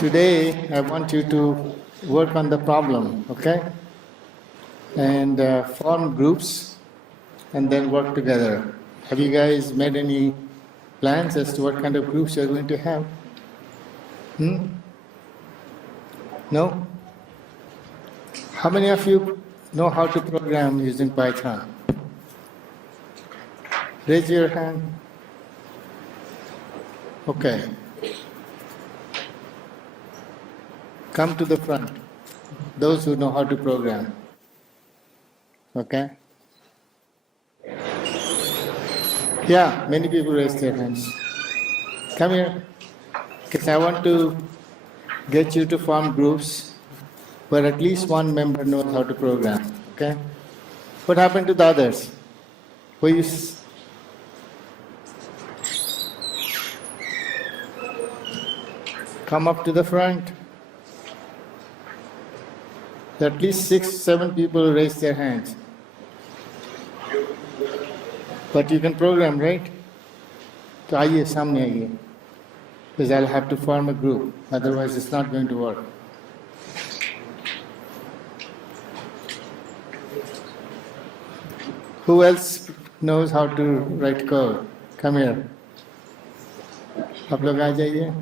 Today, I want you to work on the problem, okay? And form groups and then work together. Have you guys made any plans as to what kind of groups you're going to have? No? How many of you know how to program using Python? Raise your hand. Okay. Come to the front, those who know how to program. Okay? Yeah, many people raise their hands. Come here, because I want to get you to form groups where at least one member knows how to program. Okay? What happened to the others? Were you come up to the front? At least 6, 7 people raise their hands. But you can program, right? So आइए सामने आइए, because I'll have to form a group. Otherwise, it's not going to work. Who else knows how to write code? Come here. आप लोग आ जाइए.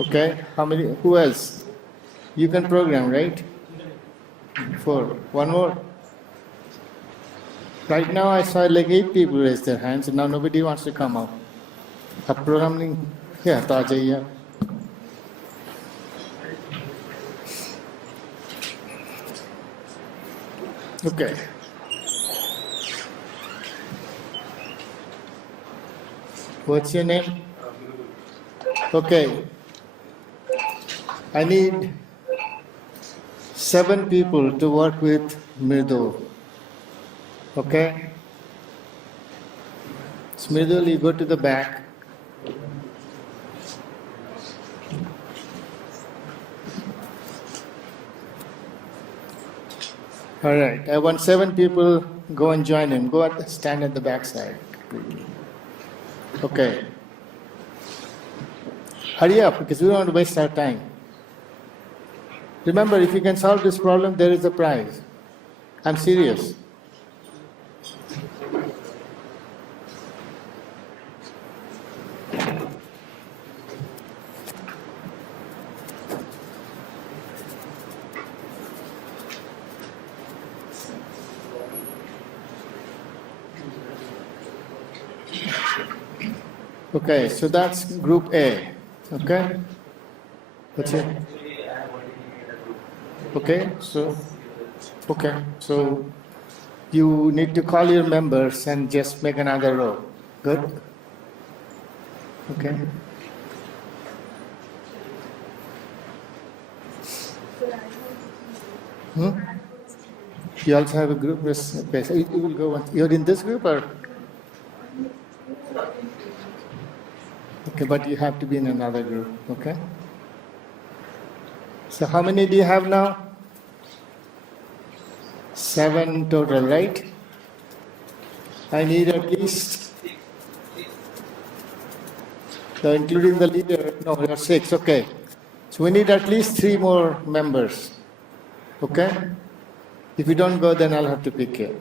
Okay, how many? Who else? You can program, right? 4. One more. Right now, I saw like 8 people raise their hands, and now nobody wants to come up. Up programming, yeah, तो आ जाइए. Okay. What's your name? Okay. I need 7 people to work with Mridul. Okay? So Mridul, you go to the back. All right. I want 7 people. Go and join him. Go and stand at the back side. Okay. Hurry up, because we don't want to waste our time. Remember, if you can solve this problem, there is a prize. I'm serious. Okay, so that's group A. Okay? What's it? Okay, so you need to call your members and just make another row. Good? Okay. You also have a group? Okay, so you will go. You're in this group or? Okay, but you have to be in another group, okay? So how many do you have now? 7 total, right? I need at least, so including the leader, no, there are 6, okay. So we need at least 3 more members, okay? If you don't go, then I'll have to pick you.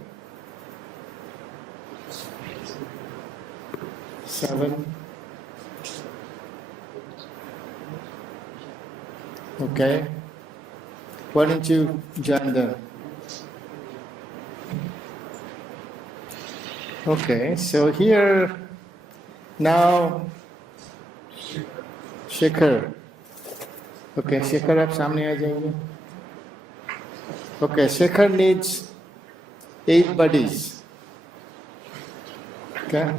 7. Okay. Why don't you join them? Okay, so here now Shekhar. Okay, Shekhar आप सामने आ जाइए. Okay, Shekhar needs 8 buddies. Okay.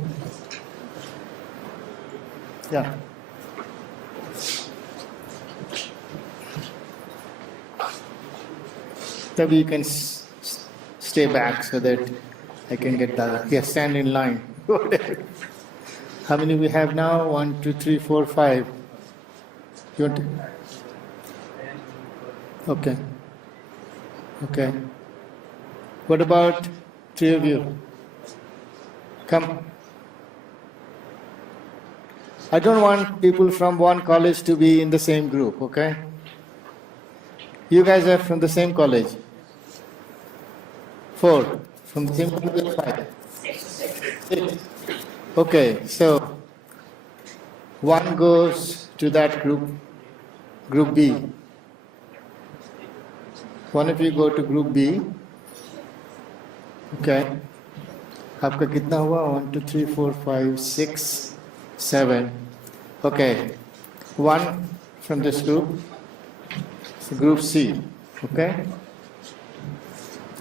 Yeah. Maybe you can stay back so that I can get the, yeah, stand in line. How many we have now? 1, 2, 3, 4, 5. You want to? Okay. Okay. What about three of you? Come. I don't want people from one college to be in the same group, okay? You guys are from the same college? 4. From the same college, 5. 6. Okay, so one goes to that group, group B. One of you go to group B. Okay. आपका कितना हुआ? 1, 2, 3, 4, 5, 6, 7. Okay. One from this group. Group C. Okay.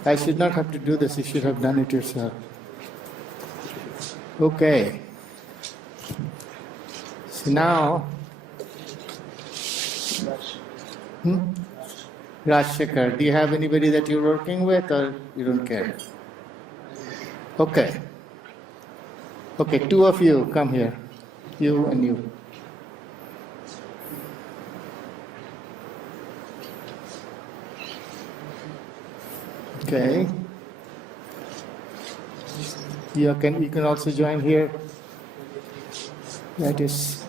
I should not have to do this. You should have done it yourself. Okay. So now, Rajshekar, do you have anybody that you're working with, or you don't care? Okay. Okay, 2 of you come here. You and you. Okay. You can also join here. That is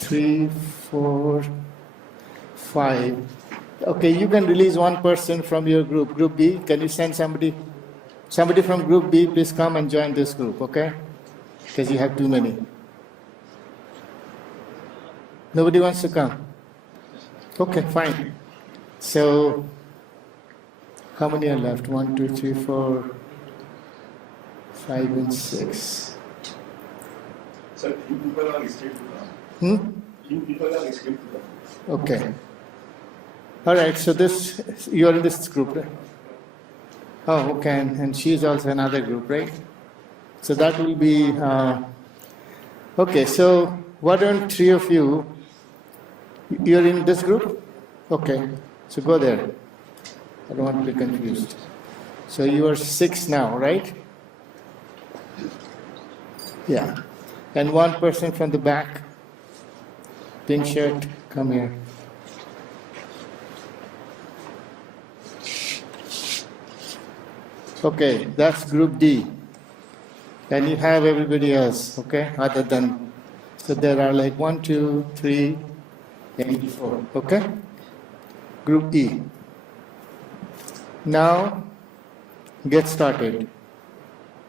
3, 4, 5. Okay, you can release one person from your group. Group B, can you send somebody? Somebody from group B, please come and join this group, okay? Because you have too many. Nobody wants to come? Okay, fine. So, how many are left? 1, 2, 3, 4, 5, and 6. Sir, few people are listed to come. Few people are listed to come. Okay. All right, so you're in this group, right? Oh, okay, and she's also another group, right? So that will be, okay, so why don't 3 of you, you're in this group? Okay, so go there. I don't want to be confused. So you are 6 now, right? Yeah. And one person from the back, pink shirt, come here. Okay, that's group D. And you have everybody else, okay, other than, so there are like 1, 2, 3, and 4, okay? Group E. Now, get started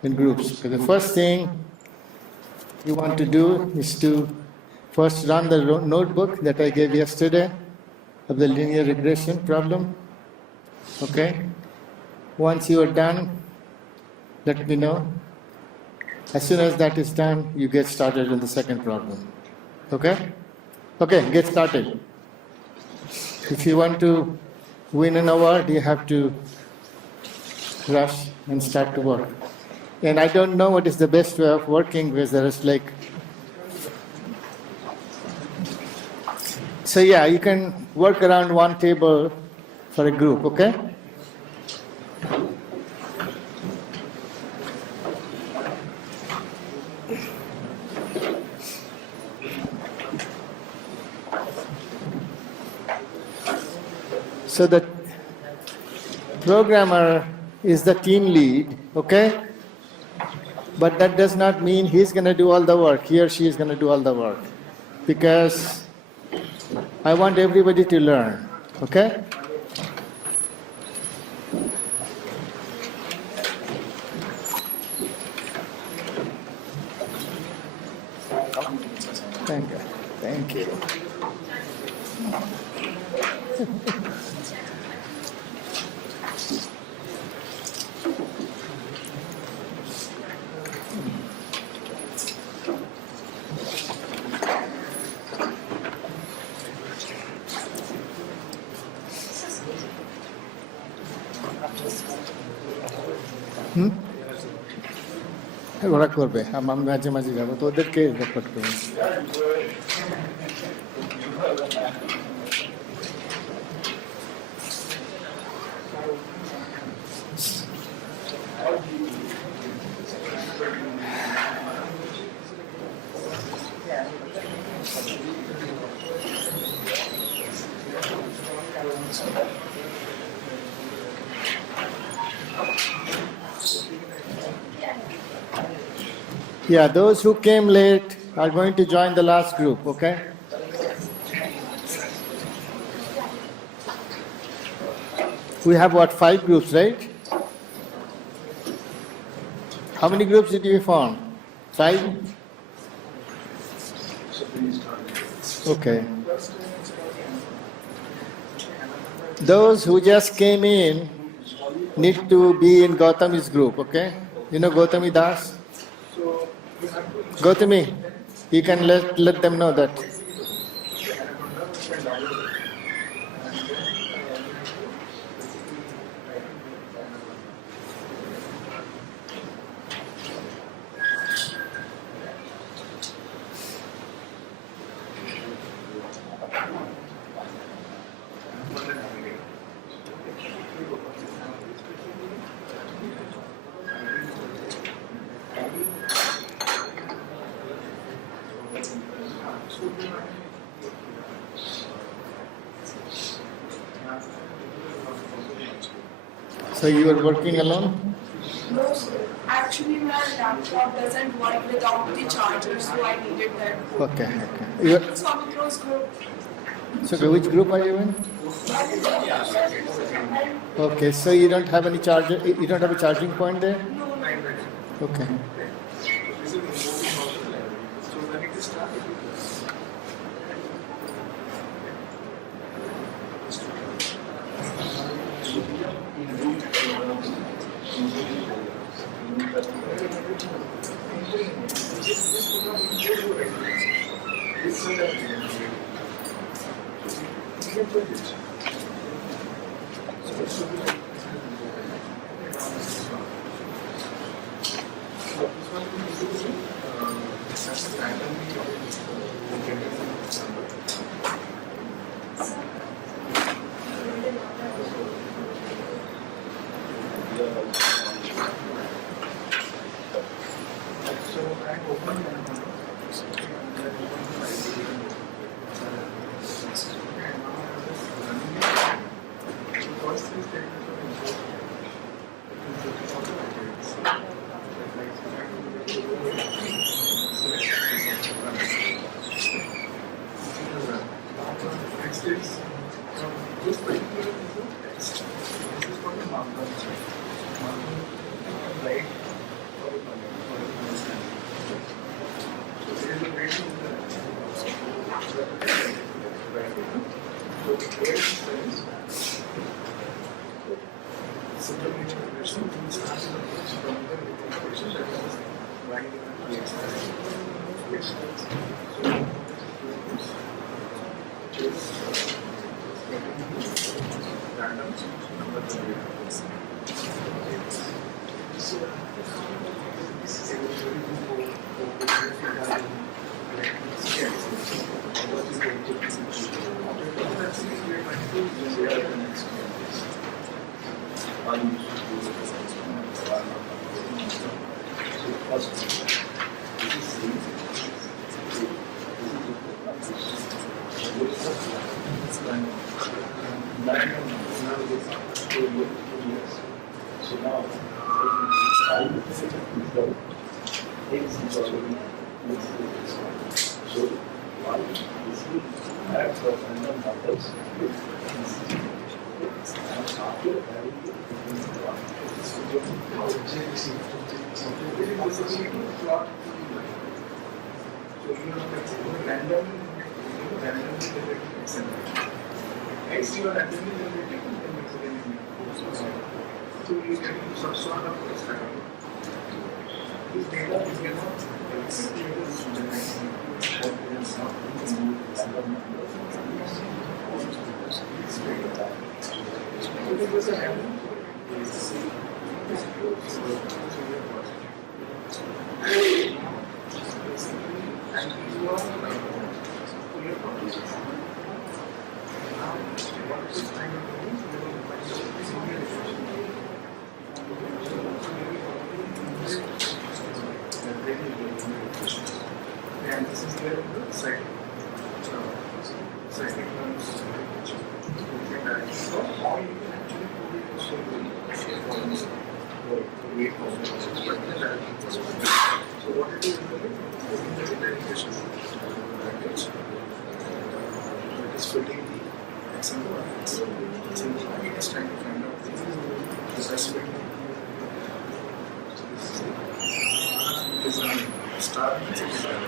in groups. So the first thing you want to do is to first run the notebook that I gave yesterday of the linear regression problem, okay? Once you are done, let me know. As soon as that is done, you get started in the second problem. Okay? Okay, get started. If you want to win an award, you have to rush and start to work. And I don't know what is the best way of working with there's like. So yeah, you can work around one table for a group, okay? So the programmer is the team lead, okay? But that does not mean he's going to do all the work. He or she is going to do all the work. Because I want everybody to learn, okay? Thank you. Thank you. ওরা করবে আমি মাঝে মাঝে যাবো তো ওদেরকে record করবো Yeah, those who came late are going to join the last group, okay? We have what, 5 groups, right? How many groups did you form? 5? Okay. Those who just came in need to be in Gautami's group, okay? You know Gautami Das? Gautami, you can let them know that. So you are working alone? No, sir. Actually, my laptop doesn't work without the charger, so I needed that. Okay, okay. It's from a close group. So which group are you in? Okay, so you don't have any charger, you don't have a charging point there? Okay. weight of the particular So what it is the integration package. It is fitting the XML. It's trying to find out the best fit. Design start with the design.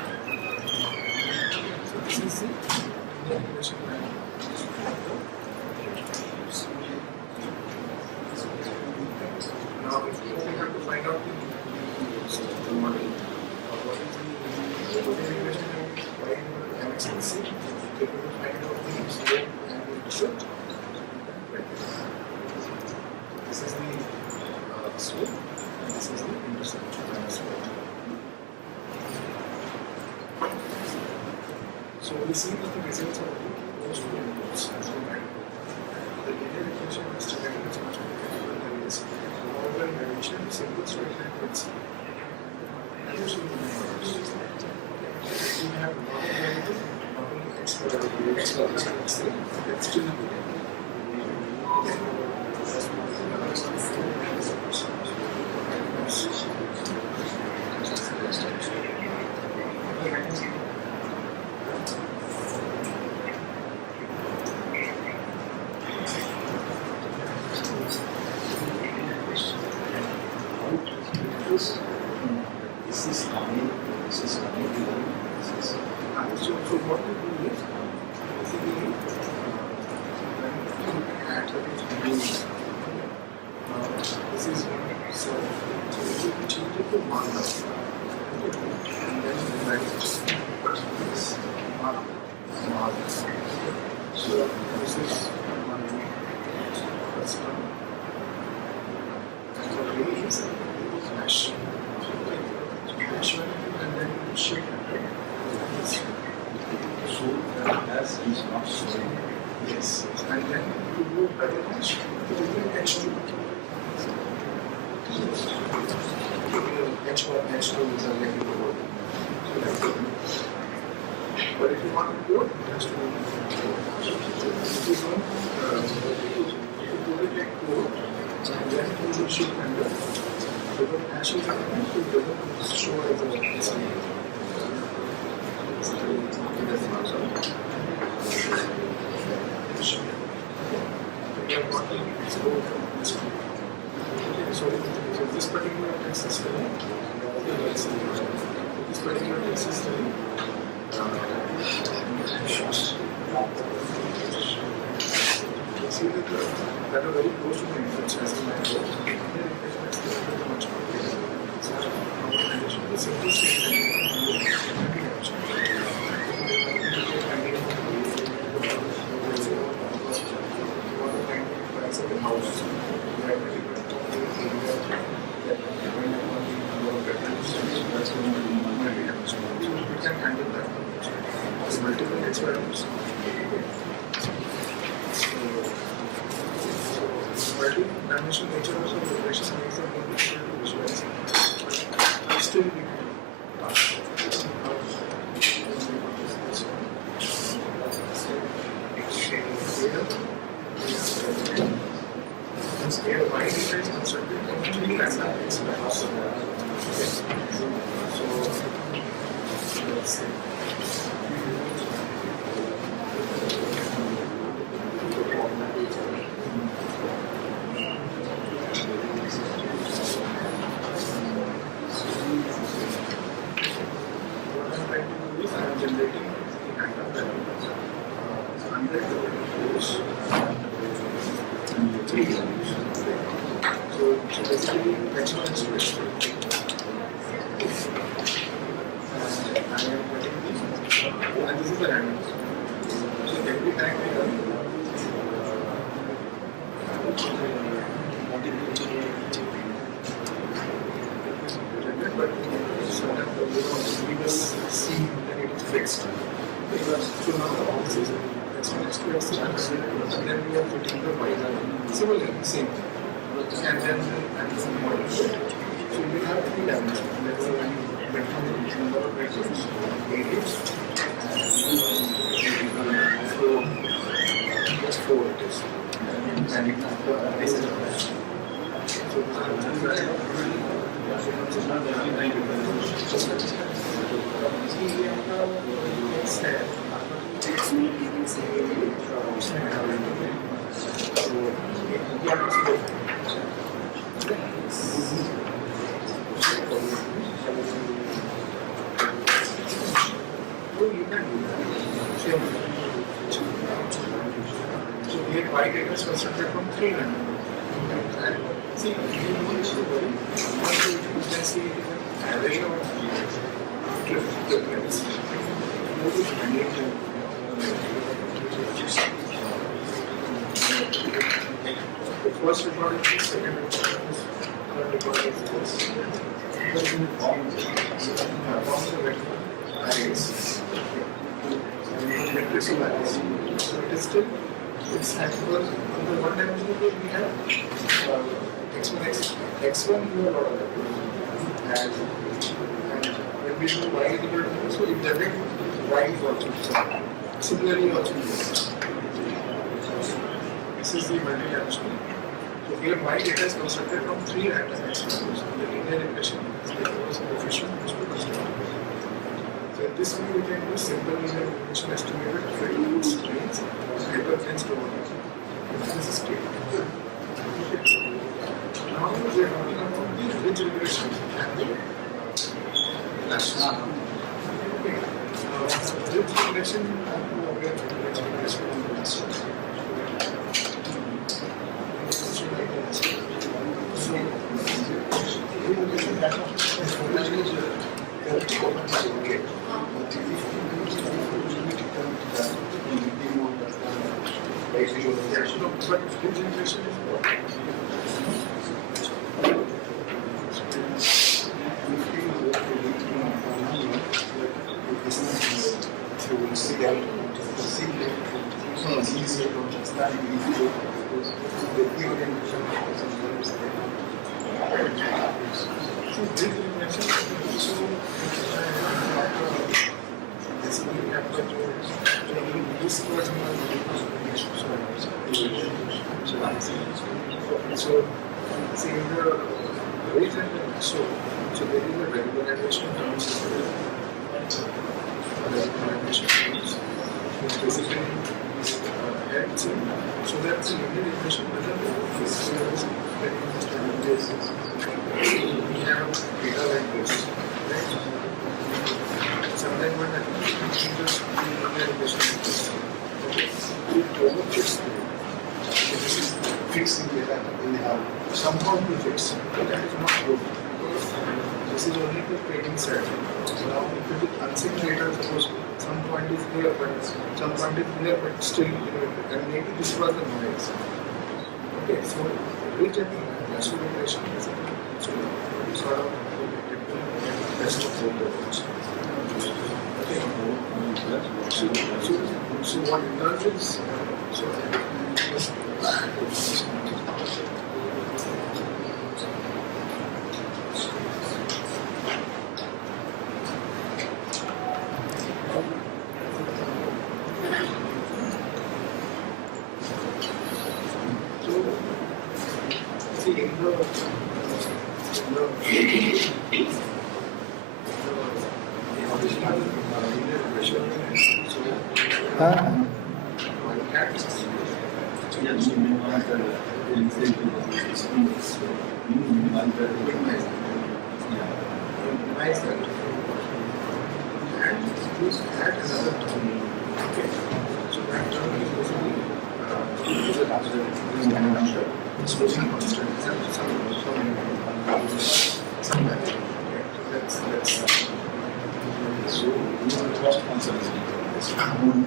So this is the integration package. Now, if you have to find out the model, what is the integration by MXNC, you have to find out the slope and the intercept. This is the slope, and this is the intercept. So we see that the results are close to inputs as we write. The linear equation is generated as much more capable than this. However, in addition, simple straight line with C. Usually, we have not only x variable, x values and x, that's still good. So what we do is basically add this is so we change it to one and then write this mark. So this is one first one. So really is hash and then shape. So as is not showing. Yes. And then to do better hash, it will be H2. H1, H2 is a negative word. So that's it. But if you want to do it, it has to be if you don't, you put it like code, and then you will shift and go. Because hash is it doesn't show as a so this particular text is telling this particular text is telling see that are very close to the inputs as in my code. Much more the simple statement multiple experiments. Multi-dimensional nature also regression makes them more difficult to visualize. But still, we can scale wide difference constructed actually that's not experiments. So let's see. Generating the random values under the values and 3 values. So basically, H1 is to H2. And I am getting this, and this is the random. So every time we run, but certain we will see that it is fixed. So now this is X1, and then we are fitting the Y similarly, same. And then the model. So we have 3 dimensions. Let's say when you get from the number of vectors, 8 is. So just 4 it is. And this is so So here y data is constructed from 3 random. And see, you don't need to worry. Also, you can see the average of difference. The first record is this, second record is this, third record is this. From the record, so it is still, it's because on the one dimensional plane we have x1, x1 here or and when we do y is equal to 2, so it doesn't y is also similarly also this is the multi-dimensional. So here y data is constructed from 3 random x values. The linear regression is the coefficient which we construct. So in this way we can do simple linear regression estimated fit strains hyperplanes to one. This is straight. Now we are talking about the ridge regression and the flash. Okay. Ridge regression and ridge regression and flash. But ridge regression is what? So we see that it's easier to understand the theory and sometimes So ridge regression is also basically captured this version of so see in the ridge and so there is a regularization terms. Regularization terms which basically helps in so that the linear equation doesn't we have data like this, right? Sometimes what happens, we just linear equation like this. Okay, it overfits this is fixing data in the house. somehow to fix, but that is not good. This is only the training side. Now, if it is unseen data, suppose some point is there, but some point is there, but still, and maybe this was the noise. Okay, so ridge and flash regression is sort of best of both worlds. Okay. So what it does is,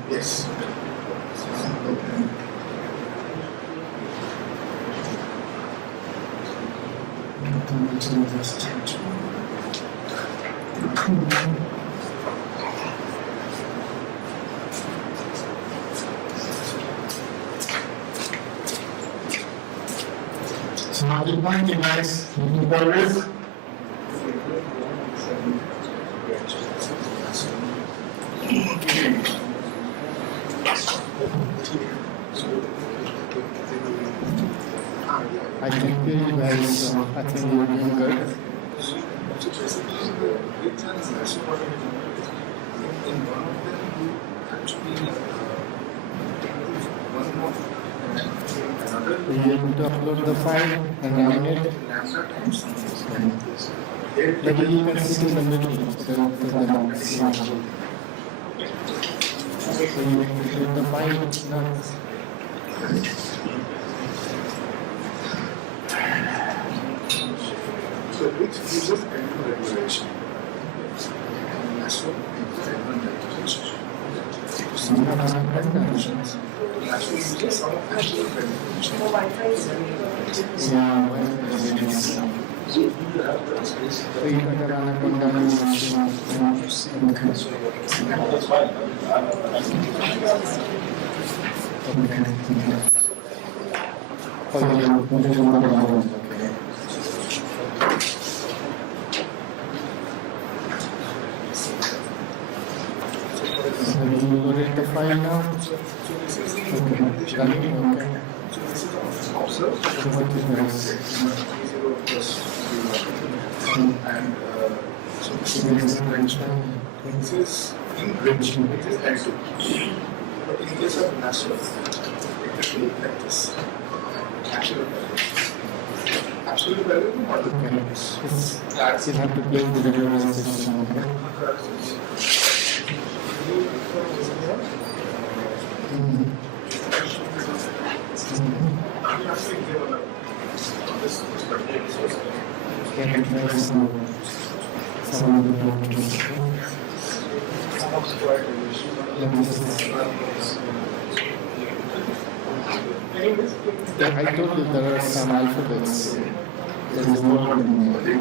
yes. So now the point device, always I think you guys, I think you're doing good. So basically, the grids and selection what it is. In one of them, you actually take one more another. Will you able to upload the file and run it? Lambda times something. Maybe you can sit in the middle so that the so you can create the file. No. So which gives us N2 regulation. And National N1 regulation. Some of the regulations. National uses some of national regulation. Yeah, why is it? So you can run a contamination. That's fine. Oh, yeah. So you loaded the file now? So this is the Running? Okay. So this is observe. So what is this? And so this is enrichment. This is enrichment, which is N2. But in case of natural, it will be like this. Absolute value. Absolute value to model values. That's You have to play with the regularization. Okay? Can you try some of the documents? Let me see. I told you there are some alphabets. There is no one in there.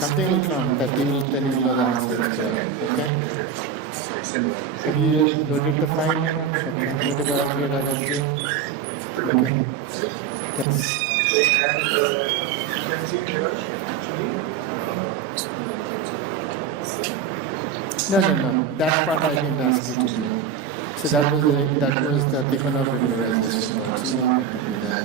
Something will come that you will tell you the answer. Okay? Have you loaded the file? Okay. Go to the Regulariza. Okay. Yes. No. That part I didn't ask you to do. So that was the different of regularization. So you have to do that.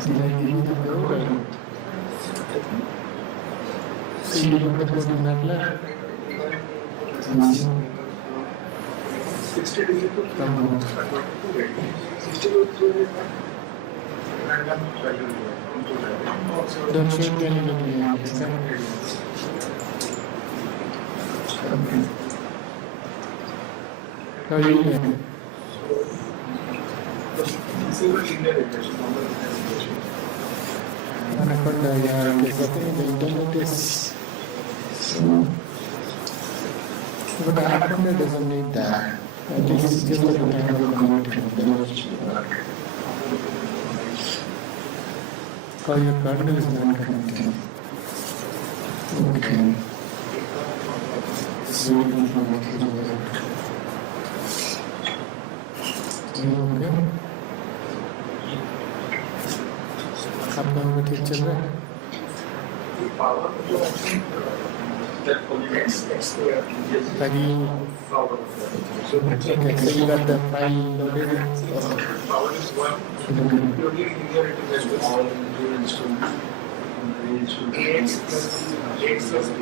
Did I give you the code? Or? So you look at what in MATLAB? 60 degree to Come on. 60 degree random value. Don't show it anybody yet. Okay? How are you doing? This is a linear regression, normal linear regression. Anaconda, yeah, okay. So I think the internet is. But Anaconda doesn't need that. At least it's just like a kind of connecting. Oh, your kernel is not connecting. Okay. So we don't know what to do with it. Okay. आप लोगों को ठीक चल रहा है? Have you? Okay, so you got the file loaded? Power is one. Purely linear integration. AX plus B.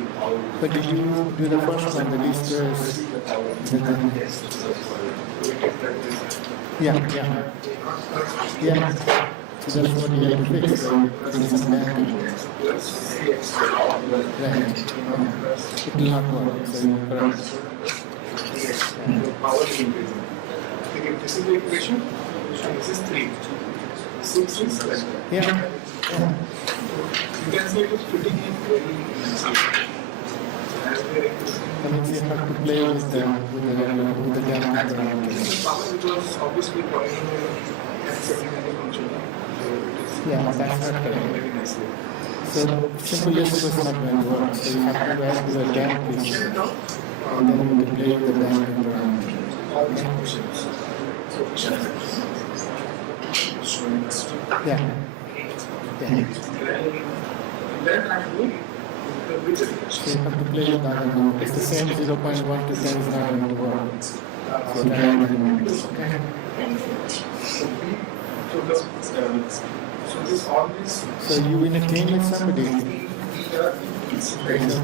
But did you do the first one, the least squares? Yeah. So that's what you have to fix. So it's in that. Right. It will not work. So you're correct. Power is increasing. Okay, this is the equation. And this is 3. 6 is like that. Yeah. You can say it is fitting in very easy. As we are increasing. That means you have to play with the gamma parameters. This is power because obviously polynomial and secondary function. Yeah, that's not correct. Very nicely. So simple yes was not going to work. So you have to add the gamma feature. And then you can play with the gamma parameter. All the functions. So showing us. Yeah. Then actually the bridge So equation. you have to play with that now. It's the same 0.1 to 10 is not going to work. So So try the so this all these So you in a team with somebody. we are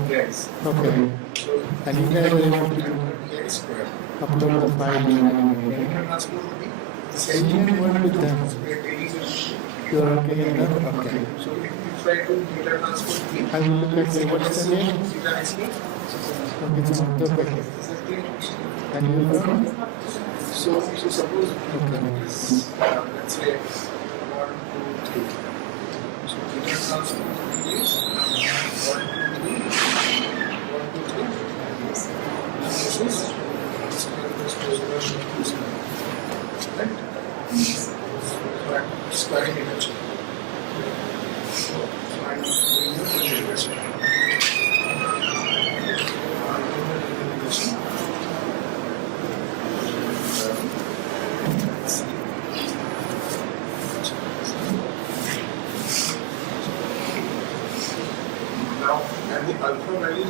guys. Okay. So And you guys are able to K square. upload the file and Linear transport would be the so same. you can work with them. We are taking it. You're okay in that? Okay. So if you try to linear transport P, I will look at say what is the name? theta is P. Okay, it's not okay. And you will So suppose Okay. this, let's say 1, 2, 3. So linear transport is 1, 2, 3, 1, 2, 3. This is square plus closure of square. Right? So I'm squaring energy. So I'm doing the integration. Now, and the alpha value is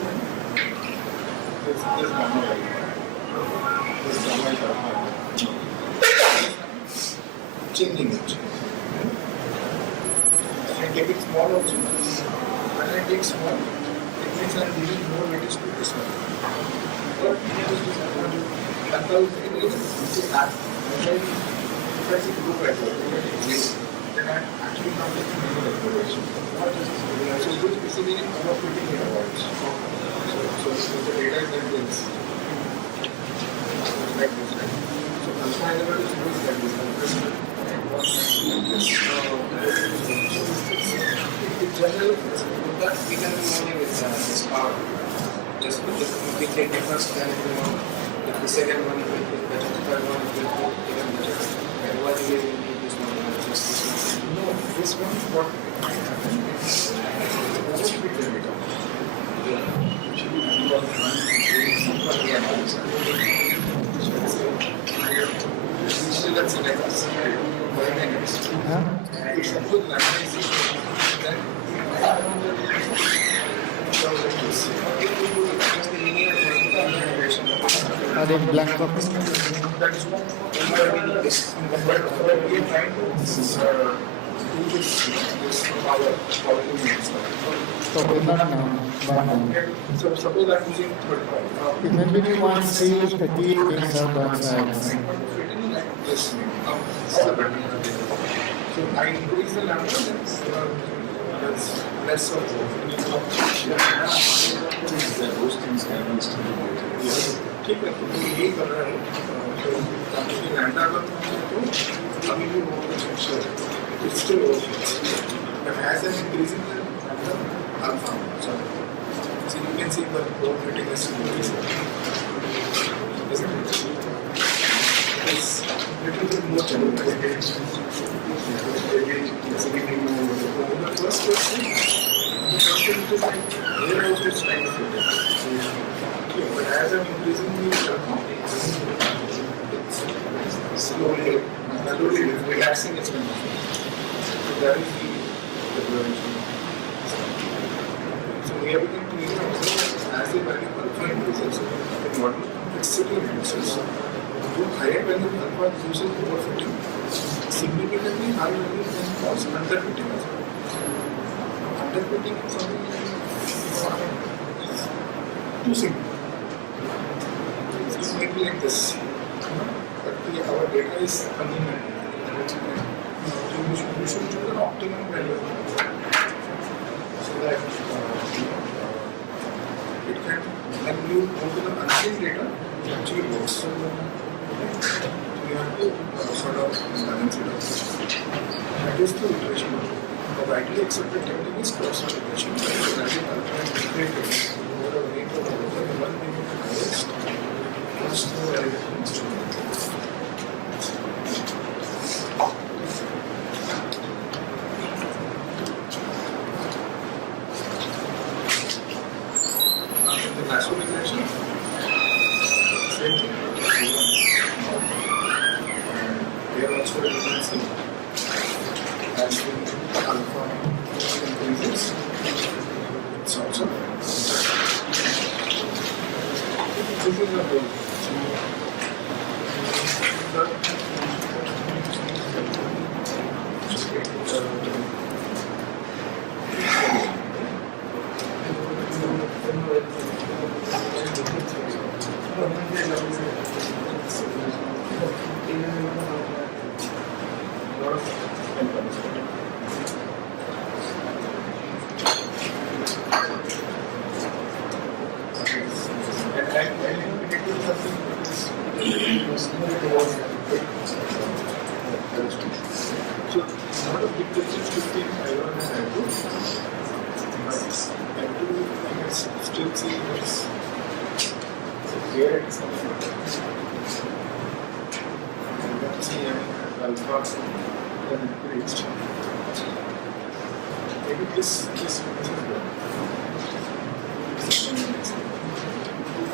gamma value. This gamma is alpha. Changing it. If I take it small also, when I take small, it means I'm giving more weightage to this one. But alpha is if I see group vector, then I'm actually not taking any vectorization. So it is basically over 50 megabytes. So the data is like this. Like this, right? So alpha is about to lose like this. In general, but we can do only with this power. Just if we take the first, then it will if the second one will be better, the third one will be even better. And what do we need this one? Just this one? No, this one, what happened is overfit the data. Usually, we are let's say like this. If suppose lambda is equal, then are they black box? that is what but we are trying to do this power units. Okay, not now. So suppose I'm using third power. When we want to see the T being served outside. Yes. So I increase the lambda, that's less of Those things can be stimulated. ठीक है तो यही कर रहा है तो lambda अगर तो अभी भी वो it's still but as I'm increasing the alpha so you can see the overfitting is increasing isn't it? It's little bit more challenging the first question is like where was this kind of fit? But as I'm increasing the it's slowly relaxing its momentum. So that is the prevention. So we have been clearly observed as the value of alpha increases in model, its city reduces. So higher value of alpha reduces overfitting. Significantly higher value can cause underfitting as well. Underfitting is something like too simple. It may be like this, but our data is uneven. So you should choose an optimum value so that it can, when you go to the unseen data, it actually works. So you have to sort of balance it out. That is the iteration. The widely accepted technique is cross-validation. That is integrated over a rate of one being the highest. Cross-validation instrument. The lasso regression, same thing. And here also you can see as the alpha increases, its It's also this is a whole. So, not a big difference between iron and hydro. Hydro, I guess, still see it's here it's something. I don't see any alpha then increased. Maybe this is good.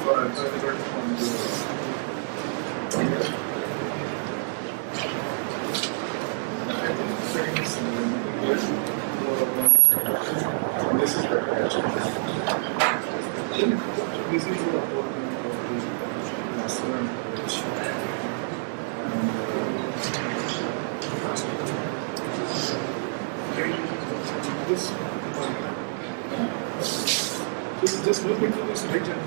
For alpha, they got on the this is the question. This is the appointment of the master and coach. Just look into this region.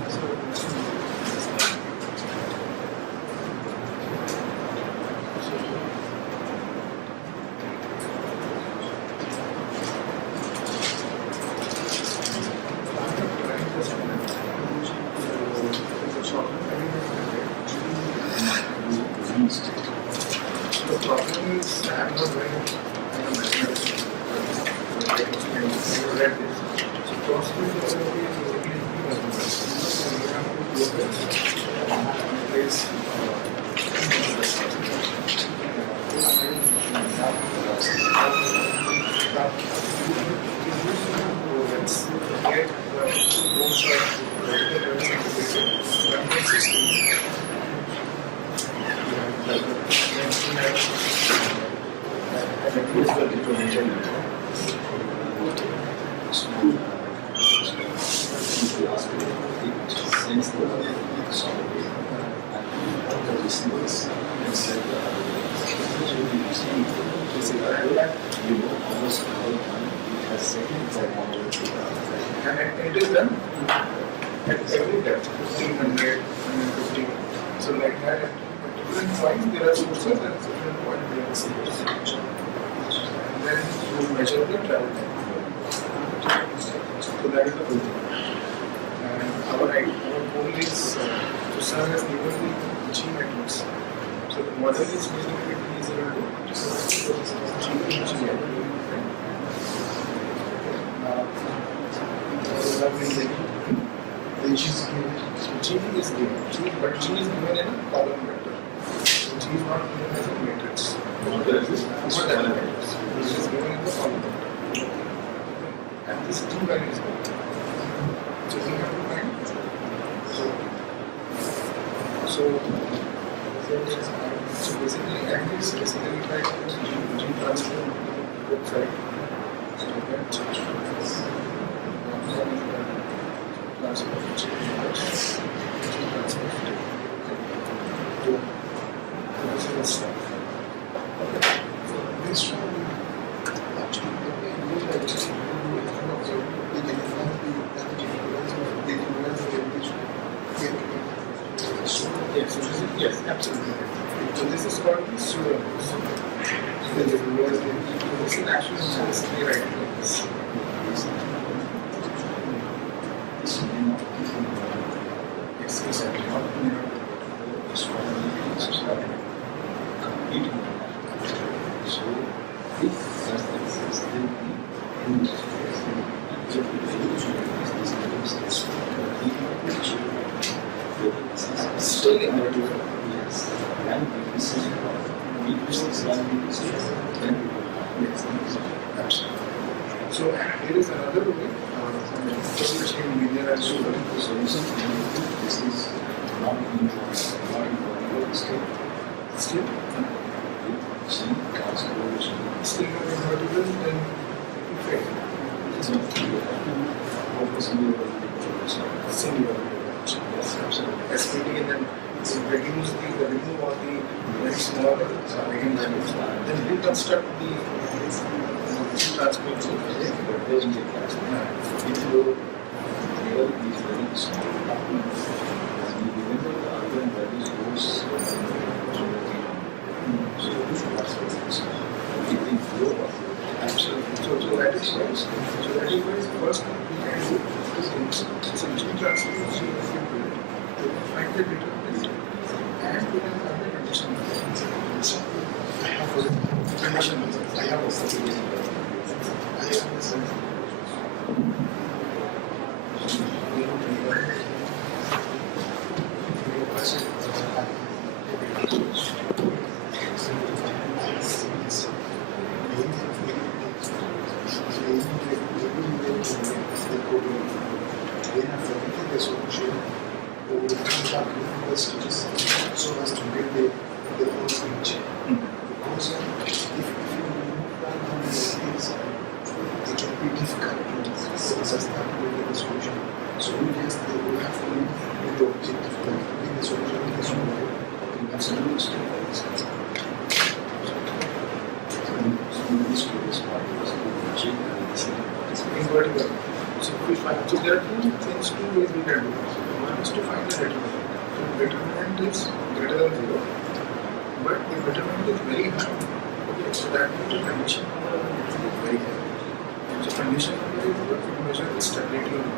The problem is I'm not very mathematics. So possibly the other way is only mathematics. So we have to look at place. And it is done at every depth, 1500, 150. So like that, at different points there are sources and at different points there are sources. And then you measure the travel time. So that is the whole thing. And our goal is to serve as given the G matrix. So the model is basically T01 G is given, but G is given in a column vector. So G is not given as a matrix. What is this? What is matrix? It is given in the column vector. And this T value is given. So we have to find. So basically, and it's basically like G transform website. So that transfer G transfer. So this is the stuff. So this should be actually yes, yes, absolutely. So this is called the pseudo. This is actually supposed to be right like this. Yes, exactly. So if that exists, then Still in the two. yes, and this is So there is another way, especially in linear and super. solution. This is not involved state. Still, Some transformation. still not invertible, then you fail. So you have to Singular. Yes, absolutely. SPT and then reduce the remove all the very small values, then reconstruct the transmit. Absolutely. So that is why. So that is why first thing we can do is so gene transfer to find the determinant and we can have the condition. I have a condition. I have the solution or will come back with the stages so as to get the whole picture. Because if you remove that one of the things, it will be difficult to understand the solution. So we just will have to look at the objective like in the solution in the solution. You have to do this to so we find, so there are two things, two ways we can do it. One is to find the determinant. So determinant is greater than 0, but the determinant is very high. Okay, so that means the condition number is very high. So condition number is what we measure the stability of the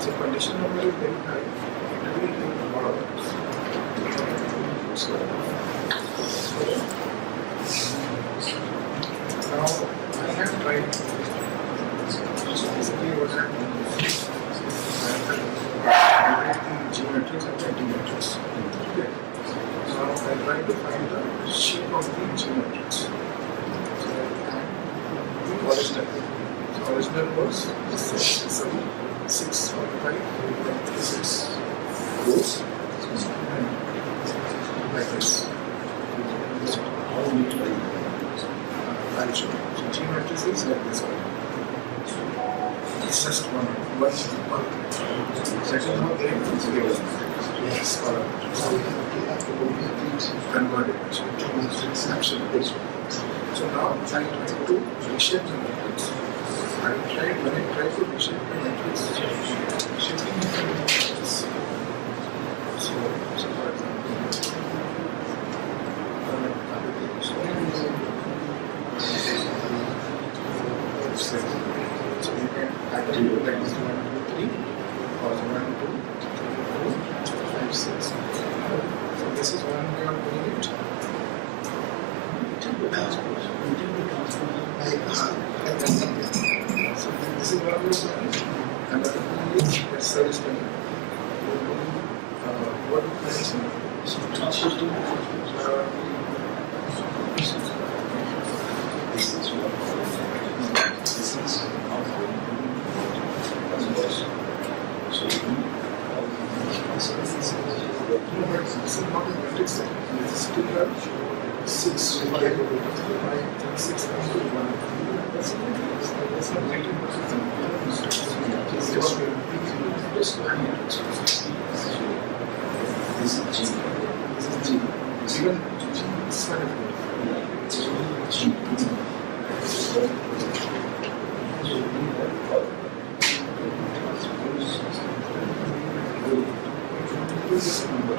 so condition number is very high, it will take a lot of so now I have tried. So basically what I do is I write the geometries and antimetries. Okay. Now I try to find the shape of the geometries. So the original. The original was 645 6 goes like this. I'll show you. So geometries is like this one. It's just one. Second one, there is zero. Yes, so we have to convert it to absolutely. So now I try to reshape the matrix. When I try to reshape the matrix, shaping the matrix. So for example, so you can either do like this 1, 2, 3 or 1, 2, 3, 4, 5, 6. So this is one way of doing it. So this is one way of doing it. Another one is exercise study. What is this is not a matrix set. This is still a 6, 5, 5, 6, 1. That's not related to it's just one matrix. This is G. This is G. Even G is not a G. This number.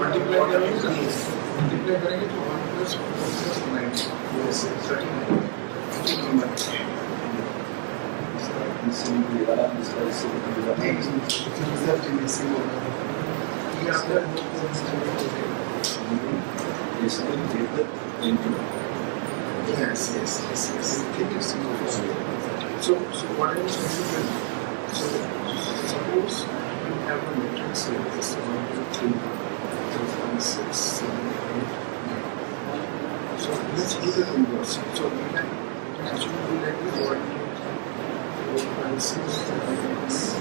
Multiply करेंगे तो 1 plus 4 plus 9 yes 39 yes. So what I was going to do, so suppose we have a matrix here. This is 1, 2, 3, 4, 5, 6, 7, 8, 9. So let's do the inverse. So we can actually do like this 1, 2, 3, 4, 5, 6, 7, 8, 9.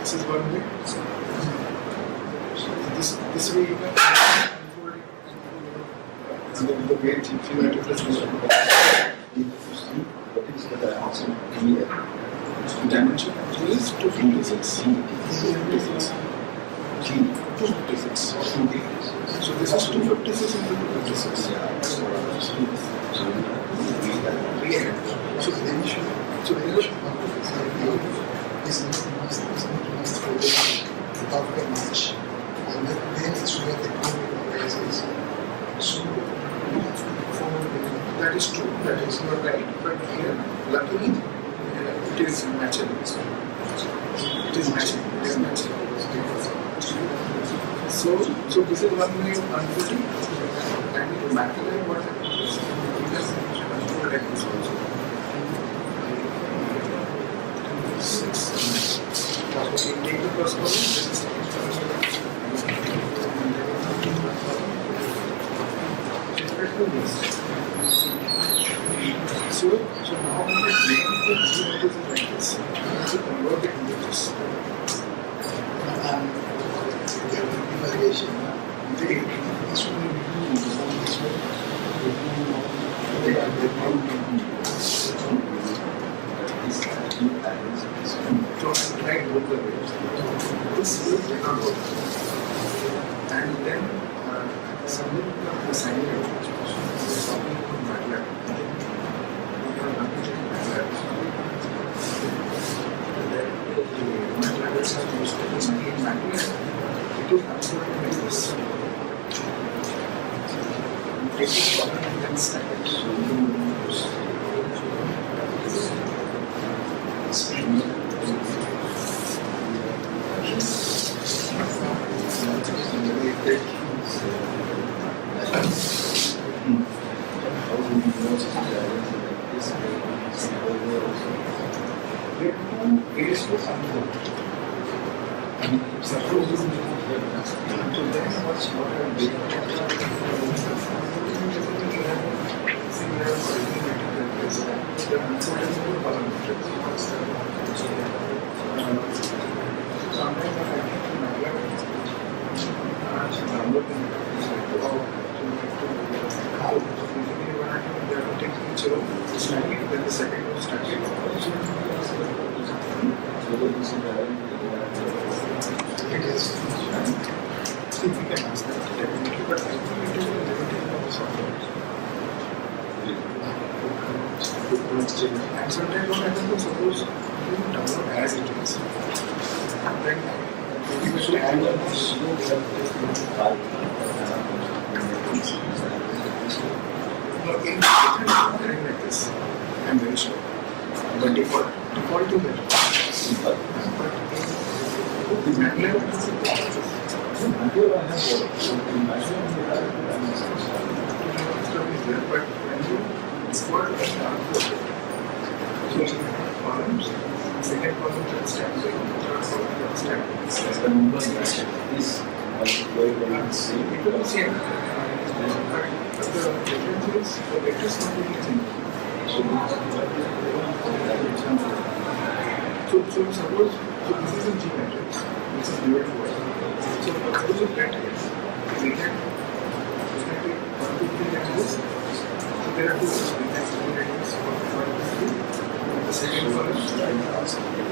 This is one way. This way you can unfold it and then the way geometric dimension. Dimension actually is 256. 256. 256. So this is 256 into 256. So the initial is without a match, and then it's where the problem arises. So that is true, that is not right, but here luckily it is matching. It is matching. So this is one way of unfolding, and in mathematics what happens is we can unfold like this also. 6. So we take the first column, this is second column. So now we can make the geometries like this. To convert it into this. And there will be variation. This one will be this one. So I tried both the ways. This way did not work. And then something the assignment was talking about MATLAB. MATLAB is used to explain MATLAB. It is absolutely like this. Take it problem and then stack it. Then the second one started. It is. See, we can ask that definitely, but I think it is a limited of software. And sometimes what happens is, suppose you download as it is. Then you should add a no, in like this. I'm very sure. But default to that. But the MATLAB is there, but when you export the columns, second column will stand, third column will stand. The numbers match this It will be same. But the difference is the vector is not really same. So suppose, this is a G matrix, this is given to us. So suppose you get here, we can take 1, 2, 3 like this. So there are two ways, we can do like this, 1, 2, 3. The second one is try to get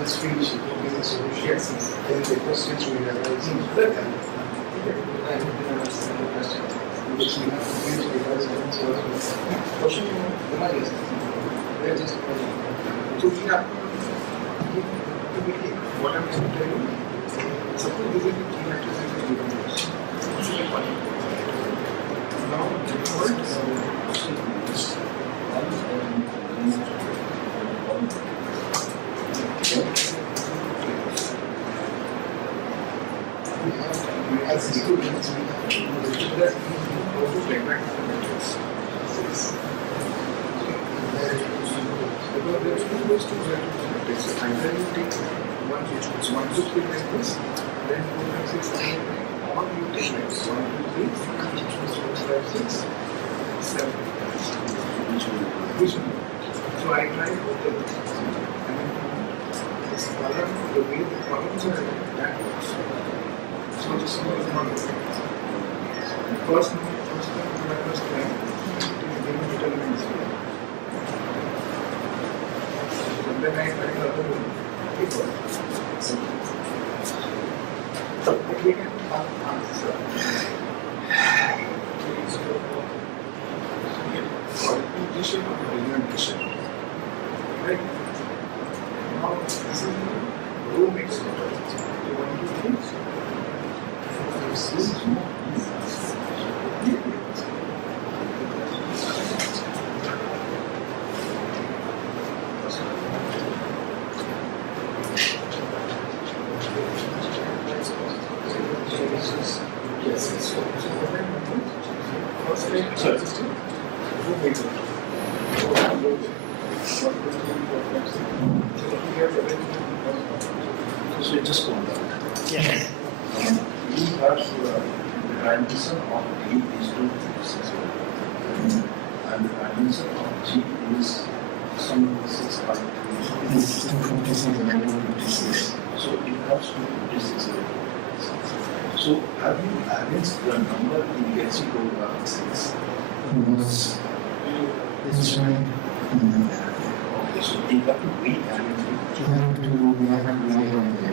this finish. Let's finish it. Yes. Then the questions we have raised. Which we have to finish because question just so we have what I'm going to tell you. Suppose this is the key matrix is given to us. Now default we have as equivalents, that also take back the matrix. Because there are two ways to get the matrix. Either you take one which is 1, 2, 3 like this, then 4, 5, 6, 7, 8, or you take like 1, 2, 3, 4, 5, 6, 7. Which one? So I tried both of them. And then this column, the way the columns are that works. So this one is not good. First one I was trying to give a determinants here. And then I tried the other one. It works. So we can answer. Orientation or orientation. Right? Now this is the row mix. You want to think? This is yes. So first like system. Row mix. So just one. Yes. We have dimension of D is 2 6 and the dimension of G is some 6 by 2. So it comes to 56. So have you arranged the number in Gaussian code 6? This one. Okay, so you have to rearrange it.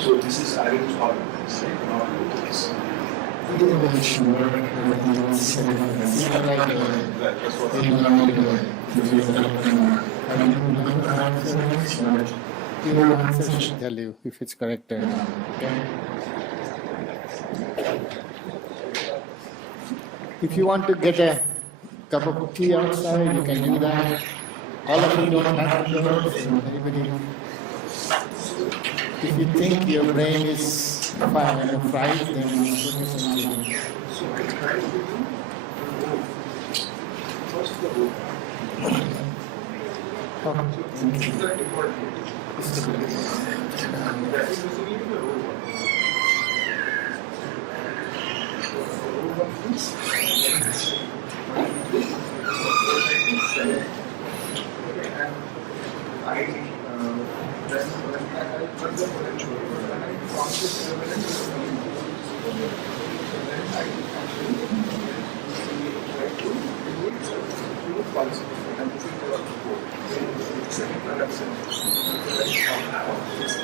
So this is arranged for this, right? Not for this. Tell you if it's correct or not. Okay? If you want to get a cup of tea outside, you can do that. All of you don't have to go. Everybody. If you think your brain is fried, then you put it in. So I tried to do the row. First the row. So this is the default mode. That is basically the row one. Row one is 7. And I then I put the potential and I found this evidence. Then I actually try to do it through policy. And this is the second parameter. This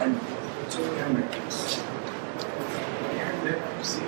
And so we have metrics. And then you see